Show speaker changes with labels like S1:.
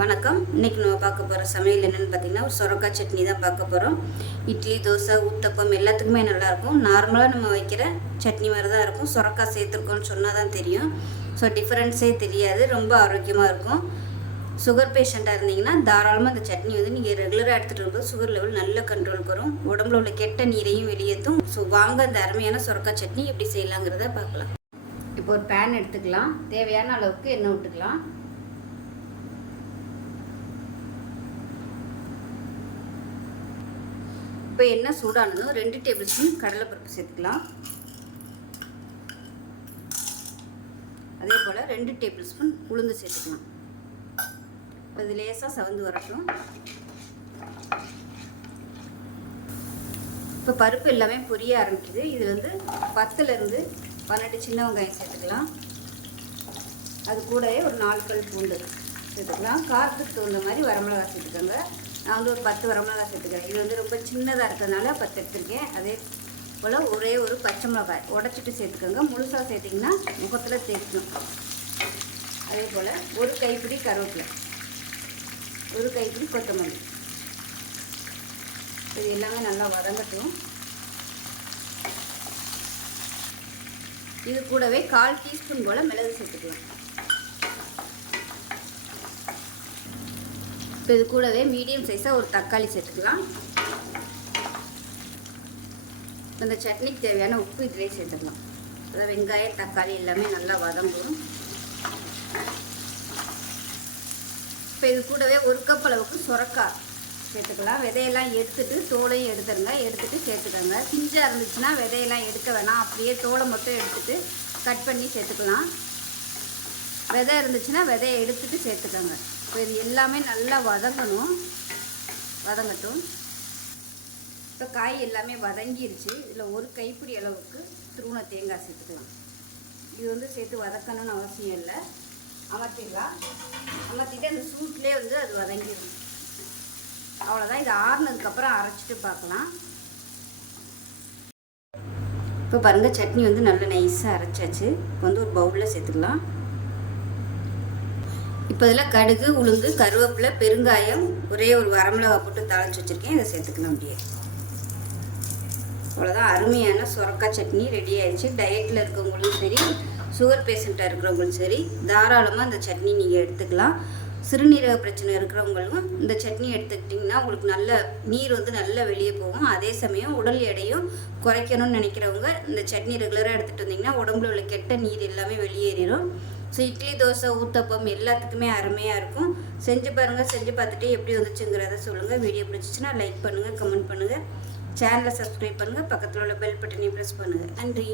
S1: வணக்கம். இன்னைக்கு நம்ம பார்க்க போகிற சமையல் என்னென்னு பார்த்தீங்கன்னா ஒரு சொரக்காய் சட்னி தான் பார்க்க போகிறோம் இட்லி தோசை ஊத்தப்பம் எல்லாத்துக்குமே நல்லாயிருக்கும். நார்மலாக நம்ம வைக்கிற சட்னி மாதிரி தான் இருக்கும். சொரக்காய் சேர்த்துருக்கோம்னு சொன்னால் தான் தெரியும். ஸோ டிஃப்ரென்ஸே தெரியாது. ரொம்ப ஆரோக்கியமாக இருக்கும். சுகர் பேஷண்ட்டாக இருந்தீங்கன்னா தாராளமாக அந்த சட்னி வந்து நீங்கள் ரெகுலராக எடுத்துகிட்டு வரும்போது சுகர் லெவல் நல்ல கண்ட்ரோலுக்கு வரும். உடம்புல உள்ள கெட்ட நீரையும் வெளியேற்றும். ஸோ வாங்க அந்த அருமையான சுரக்காய் சட்னி எப்படி செய்யலாங்கிறத பார்க்கலாம். இப்போ ஒரு பேன் எடுத்துக்கலாம். தேவையான அளவுக்கு எண்ணெய் விட்டுக்கலாம். இப்போ என்ன சூடானதும் ரெண்டு டேபிள் ஸ்பூன் கடலைப்பருப்பு சேர்த்துக்கலாம். அதே போல் ரெண்டு டேபிள் ஸ்பூன் உளுந்து சேர்த்துக்கலாம். இப்போ இது லேசாக சவந்து வரட்டும். இப்போ பருப்பு எல்லாமே பொரிய ஆரம்பிக்குது. இது வந்து பத்துலேருந்து பன்னெண்டு சின்ன வெங்காயம் சேர்த்துக்கலாம். அது கூடவே ஒரு நாலு கல் பூண்டு. சேர்த்துக்கலாம் காரத்துக்கு தகுந்த மாதிரி வரமிளகா சேர்த்துக்கோங்க. நான் வந்து ஒரு பத்து வரமிளகா சேர்த்துக்கிறேன். இது வந்து ரொம்ப சின்னதாக இருக்கிறதுனால பத்து எடுத்துருக்கேன். அதே போல் ஒரே ஒரு பச்சை மிளகாய் உடச்சிட்டு சேர்த்துக்கோங்க. முழுசாக சேர்த்திங்கன்னா முகத்தில் தேய்க்கணும் அதே போல் ஒரு கைப்பிடி கருவேப்பிலை. ஒரு கைப்பிடி கொத்தமல்லி. இது எல்லாமே நல்லா வதங்கட்டும். இது கூடவே கால் டீஸ்பூன் போல் மிளகு சேர்த்துக்கலாம். இப்போ இது கூடவே மீடியம் சைஸாக ஒரு தக்காளி சேர்த்துக்கலாம். இந்த சட்னிக்கு தேவையான உப்பு இதிலே சேர்த்துக்கலாம். அதாவது வெங்காயம் தக்காளி எல்லாமே நல்லா வதங்கும். இப்போ இது கூடவே ஒரு கப் அளவுக்கு சுரக்காய் சேர்த்துக்கலாம். விதையெல்லாம் எடுத்துட்டு தோலையும் எடுத்துருங்க. எடுத்துட்டு சேர்த்துக்கோங்க. பிஞ்சாக இருந்துச்சுன்னா விதையெல்லாம் எடுக்க வேணாம். அப்படியே தோலை மட்டும் எடுத்துட்டு கட் பண்ணி சேர்த்துக்கலாம். விதை இருந்துச்சுன்னா விதையை எடுத்துட்டு சேர்த்துக்கோங்க. இப்போ இது எல்லாமே நல்லா வதங்கணும். வதங்கட்டும். இப்போ காய் எல்லாமே வதங்கிருச்சு. இதில் ஒரு கைப்பிடி அளவுக்கு திருவண தேங்காய் சேர்த்துக்கலாம். இது வந்து சேர்த்து வதக்கணும்னு அவசியம் இல்லை. அமர்த்திடலாம். அமர்த்திட்டு அந்த சூட்லேயே வந்து அது வதங்கிடும். அவ்வளோதான் இது ஆறுனதுக்கப்புறம் அரைச்சிட்டு பார்க்கலாம். இப்போ பாருங்கள் சட்னி வந்து நல்லா நைஸாக அரைச்சாச்சு. இப்போ வந்து ஒரு பவுலில் சேர்த்துக்கலாம். இப்போ இதில் கடுகு உளுந்து கருவேப்பிலை பெருங்காயம் ஒரே ஒரு வரமிளகா போட்டு தாளித்து வச்சுருக்கேன். இதை சேர்த்துக்கலாம் அப்படியே. அவ்வளோதான் அருமையான சுரக்காய் சட்னி ரெடி ஆயிடுச்சு. டயட்டில் இருக்கவங்களும் சரி சுகர் பேஷண்ட்டாக இருக்கிறவங்களும் சரி தாராளமாக இந்த சட்னி நீங்கள் எடுத்துக்கலாம். சிறுநீரக பிரச்சனை இருக்கிறவங்களும் இந்த சட்னி எடுத்துக்கிட்டிங்கன்னா உங்களுக்கு நல்ல நீர் வந்து நல்லா வெளியே போகும். அதே சமயம் உடல் எடையும் குறைக்கணும்னு நினைக்கிறவங்க இந்த சட்னி ரெகுலராக எடுத்துகிட்டு வந்தீங்கன்னா உடம்புல உள்ள கெட்ட நீர் எல்லாமே வெளியேறிடும் ஸோ இட்லி தோசை ஊத்தப்பம் எல்லாத்துக்குமே அருமையாக இருக்கும். செஞ்சு பாருங்கள் செஞ்சு பார்த்துட்டு எப்படி வந்துச்சுங்கிறத சொல்லுங்கள் வீடியோ பிடிச்சிச்சின்னா லைக் பண்ணுங்கள் கமெண்ட் பண்ணுங்கள் சேனலை சப்ஸ்கிரைப் பண்ணுங்கள் பக்கத்தில் உள்ள பெல் பட்டனையும் ப்ரெஸ் பண்ணுங்கள் நன்றி.